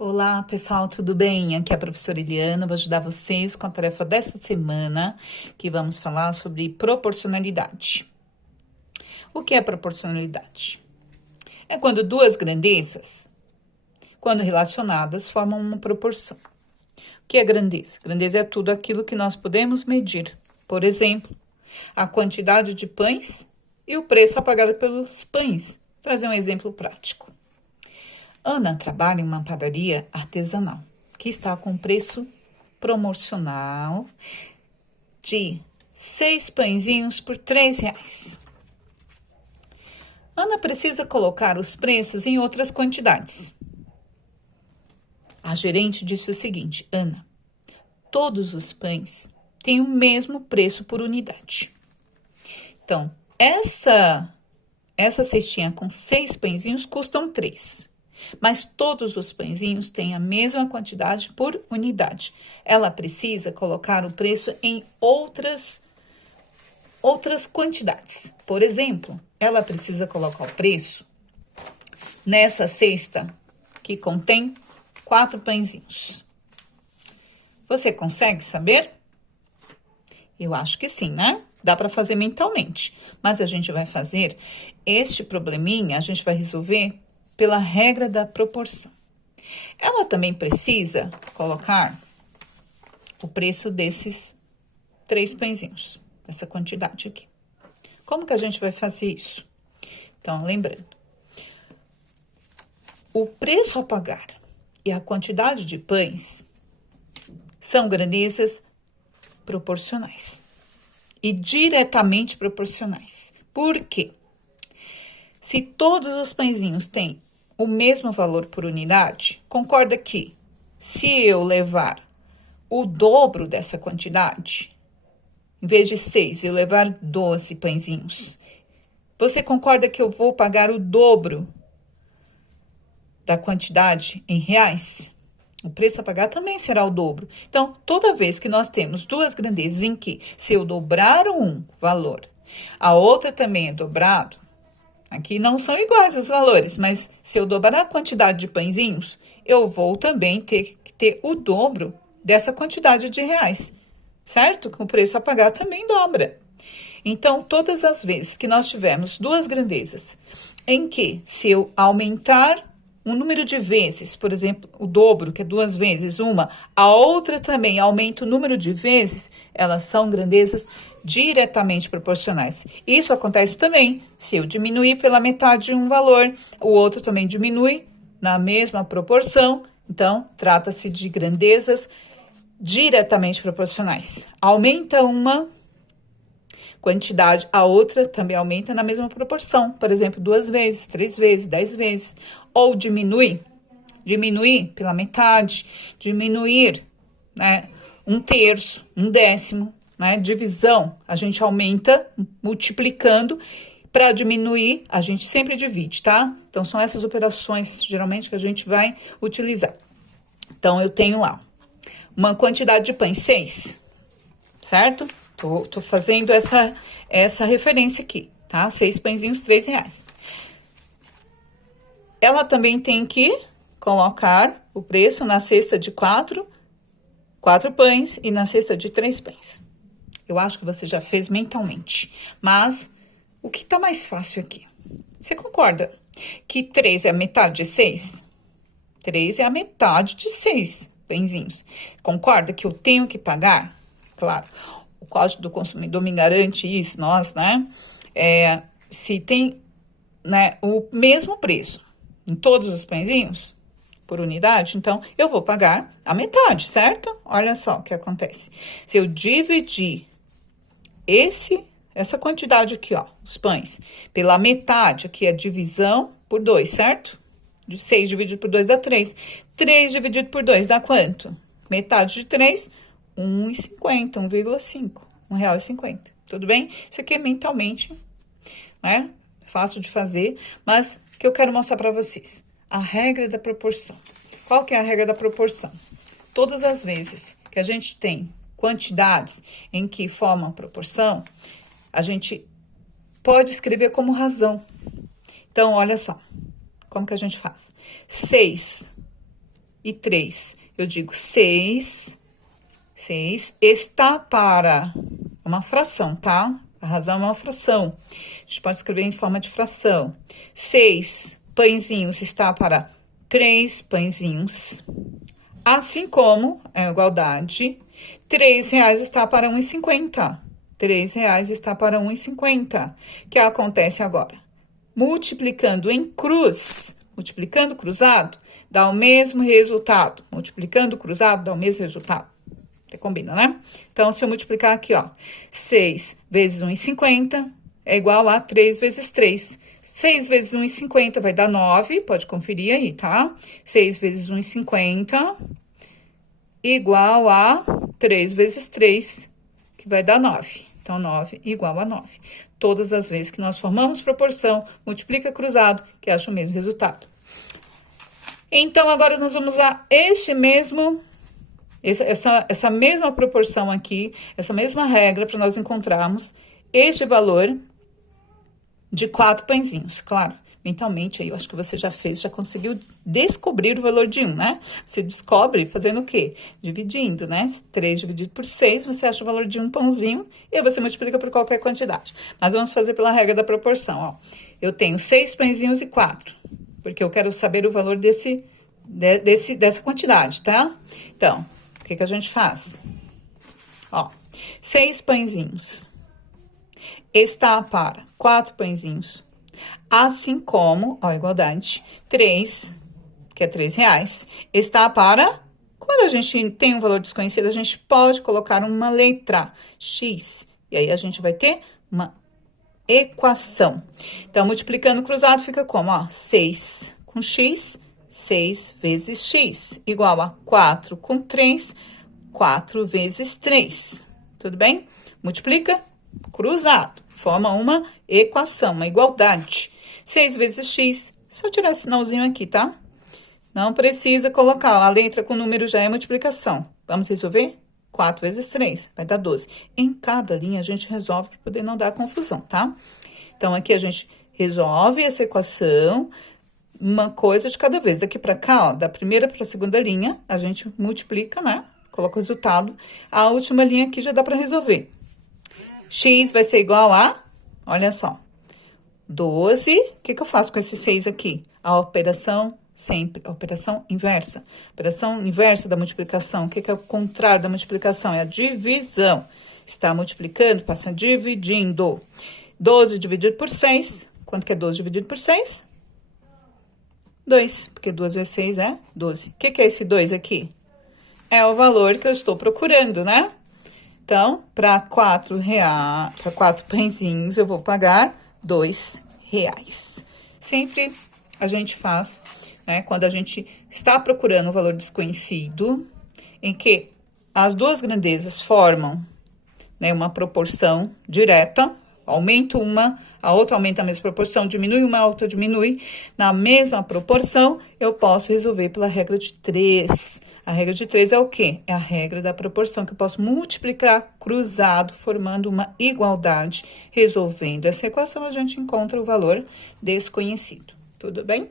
Olá, pessoal, tudo bem? Aqui é a professora Eliana, vou ajudar vocês com a tarefa desta semana, que vamos falar sobre proporcionalidade. O que é proporcionalidade? É quando duas grandezas, quando relacionadas, formam uma proporção. O que é grandeza? Grandeza é tudo aquilo que nós podemos medir. Por exemplo, a quantidade de pães e o preço a pagar pelos pães. Vou trazer um exemplo prático. Ana trabalha em uma padaria artesanal, que está com preço promocional de 6 pãezinhos por R$ 3. Ana precisa colocar os preços em outras quantidades. A gerente disse o seguinte: Ana, todos os pães têm o mesmo preço por unidade. Então, essa cestinha com 6 pãezinhos custam 3. Mas todos os pãezinhos têm a mesma quantidade por unidade. Ela precisa colocar o preço em outras quantidades. Por exemplo, ela precisa colocar o preço nessa cesta que contém 4 pãezinhos. Você consegue saber? Eu acho que sim, né? Dá para fazer mentalmente. Mas a gente vai fazer este probleminha, a gente vai resolver pela regra da proporção. Ela também precisa colocar o preço desses 3 pãezinhos, essa quantidade aqui. Como que a gente vai fazer isso? Então, lembrando, o preço a pagar e a quantidade de pães são grandezas proporcionais e diretamente proporcionais. Por quê? Se todos os pãezinhos têm o mesmo valor por unidade, concorda que se eu levar o dobro dessa quantidade, em vez de 6, eu levar 12 pãezinhos, você concorda que eu vou pagar o dobro da quantidade em reais? O preço a pagar também será o dobro. Então, toda vez que nós temos duas grandezas em que, se eu dobrar um valor, a outra também é dobrado, aqui não são iguais os valores, mas se eu dobrar a quantidade de pãezinhos, eu vou também ter que ter o dobro dessa quantidade de reais, certo? O preço a pagar também dobra. Então, todas as vezes que nós tivermos duas grandezas, em que se eu aumentar um número de vezes, por exemplo, o dobro, que é 2 vezes uma, a outra também aumenta o número de vezes, elas são grandezas diretamente proporcionais. Isso acontece também se eu diminuir pela metade um valor, o outro também diminui na mesma proporção. Então, trata-se de grandezas diretamente proporcionais. Aumenta uma quantidade, a outra também aumenta na mesma proporção. Por exemplo, 2 vezes, 3 vezes, 10 vezes. Ou diminuir pela metade, diminuir, né, 1/3, 1/10, né, divisão, a gente aumenta multiplicando, para diminuir, a gente sempre divide, tá? Então, são essas operações, geralmente, que a gente vai utilizar. Então, eu tenho lá uma quantidade de pães, 6, certo? Tô fazendo essa referência aqui, tá? 6 pãezinhos, R$ 3. Ela também tem que colocar o preço na cesta de 4 pães e na cesta de 3 pães. Eu acho que você já fez mentalmente. Mas, o que tá mais fácil aqui? Você concorda que 3 é a metade de 6? 3 é a metade de 6 pãezinhos. Concorda que eu tenho que pagar? Claro. O Código do Consumidor me garante isso, nós, né? Se tem, né, o mesmo preço em todos os pãezinhos por unidade, então eu vou pagar a metade, certo? Olha só o que acontece. Se eu dividir essa quantidade aqui, ó, os pães, pela metade, aqui é divisão por 2, certo? 6 dividido por 2 dá 3. 3 dividido por 2 dá quanto? Metade de 3, R$ 1,50, 1,5, R$ 1,50. Tudo bem? Isso aqui é mentalmente, né? Fácil de fazer, mas que eu quero mostrar para vocês. A regra da proporção. Qual que é a regra da proporção? Todas as vezes que a gente tem quantidades em que formam proporção, a gente pode escrever como razão. Então, olha só, como que a gente faz? 6 e 3. Eu digo 6 está para uma fração, tá? A razão é uma fração. A gente pode escrever em forma de fração. 6 pãezinhos está para 3 pãezinhos. Assim como, é igualdade, R$3 está para 1,50. R$3 está para 1,50. O que acontece agora? Multiplicando em cruz, multiplicando cruzado, dá o mesmo resultado. Multiplicando cruzado, dá o mesmo resultado. Você combina, né? Então, se eu multiplicar aqui, ó, 6 vezes 1,50 é igual a 3 vezes 3. 6 vezes 1,50 vai dar 9, pode conferir aí, tá? 6 vezes 1,50 igual a 3 vezes 3, que vai dar 9. Então, 9 igual a 9. Todas as vezes que nós formamos proporção, multiplica cruzado, que acha o mesmo resultado. Então, agora nós vamos usar essa mesma proporção aqui, essa mesma regra para nós encontrarmos este valor de 4 pãezinhos. Claro, mentalmente aí eu acho que você já fez, já conseguiu descobrir o valor de 1, né? Você descobre fazendo o quê? Dividindo, né? 3 dividido por 6, você acha o valor de 1 pãozinho e aí você multiplica por qualquer quantidade. Mas vamos fazer pela regra da proporção, ó. Eu tenho 6 pãezinhos e 4, porque eu quero saber o valor dessa quantidade, tá? Então, o que a gente faz? Ó, 6 pãezinhos está para 4 pãezinhos, assim como, ó, igualdade, 3, que é R$3, está para, quando a gente tem um valor desconhecido, a gente pode colocar uma letra X, e aí a gente vai ter uma equação. Então, multiplicando cruzado, fica como, ó, 6 com X, 6 vezes X, igual a 4 com 3, 4 vezes 3, tudo bem? Multiplica cruzado, forma uma equação, uma igualdade. 6 vezes X, só tirar esse sinalzinho aqui, tá? Não precisa colocar, a letra com número já é multiplicação. Vamos resolver? 4 vezes 3, vai dar 12. Em cada linha, a gente resolve para poder não dar confusão, tá? Então, aqui a gente resolve essa equação, uma coisa de cada vez. Daqui para cá, ó, da primeira para a segunda linha, a gente multiplica, né? Coloca o resultado. A última linha aqui já dá para resolver. X vai ser igual a, olha só, 12. O que eu faço com esse 6 aqui? A operação sempre, a operação inversa. Operação inversa da multiplicação. O que é o contrário da multiplicação? É a divisão. Está multiplicando, passa dividindo. 12 dividido por 6. Quanto que é 12 dividido por 6? 2, porque 2 vezes 6 é 12. O que é esse 2 aqui? É o valor que eu estou procurando, né? Então, para 4 pãezinhos, eu vou pagar R$2. Sempre a gente faz, né? Quando a gente está procurando um valor desconhecido, em que as duas grandezas formam, né, uma proporção direta, aumenta uma, a outra aumenta a mesma proporção, diminui uma, a outra diminui. Na mesma proporção, eu posso resolver pela regra de 3. A regra de 3 é o quê? É a regra da proporção, que eu posso multiplicar cruzado, formando uma igualdade. Resolvendo essa equação, a gente encontra o valor desconhecido. Tudo bem?